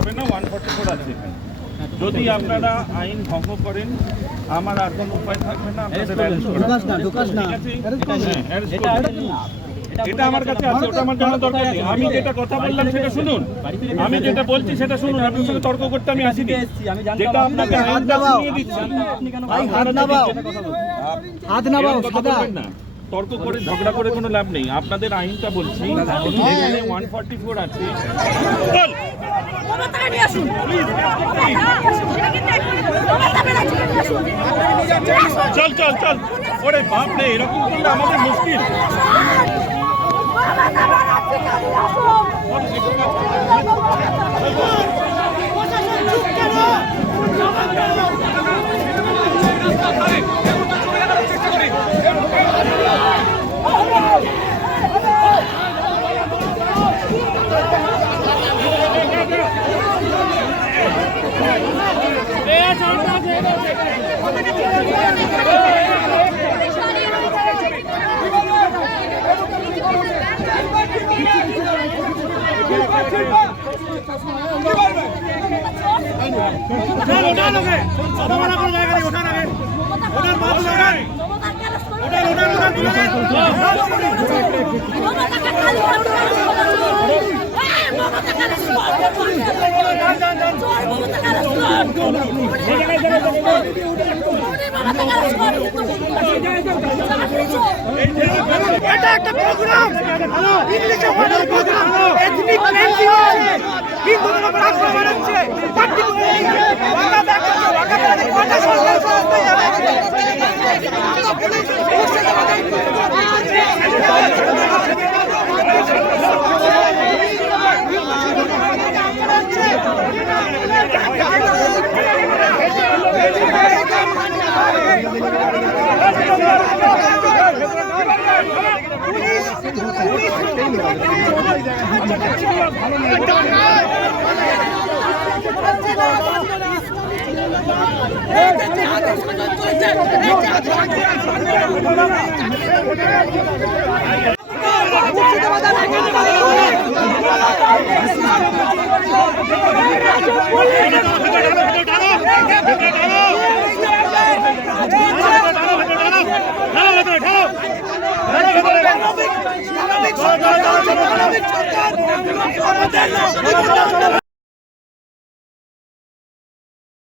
যাবে না, 144 আছে এখানে। যদি আপনারা আইন ভঙ্গ করেন আমার আর কোনো উপায় থাকবে না, আপনাদের অ্যারেস্ট করা। ঠিক আছে, এটা আমার কাছে আছে, ওটা আমার জানা দরকার নেই। আমি যেটা কথা বললাম সেটা শুনুন, আমি যেটা বলছি সেটা শুনুন। আপনার সঙ্গে তর্ক করতে আমি আসিনি, যেটা আপনাকে আইনটা শুনিয়ে দিচ্ছি। হাত নামাও, সাদা তর্ক করে ঝগড়া করে কোনো লাভ নেই। আপনাদের আইনটা বলছি, এখানে 144 আছে। চল চল চল, ওরে বাপ রে, এরকম করলে আমাদের মুশকিল। এটা একটা প্রোগ্রাম, ইংলিশে মডেল প্রোগ্রাম, এথনিক ক্লেন্সিং হচ্ছে, হিন্দুদের উপর আক্রমণ হচ্ছে,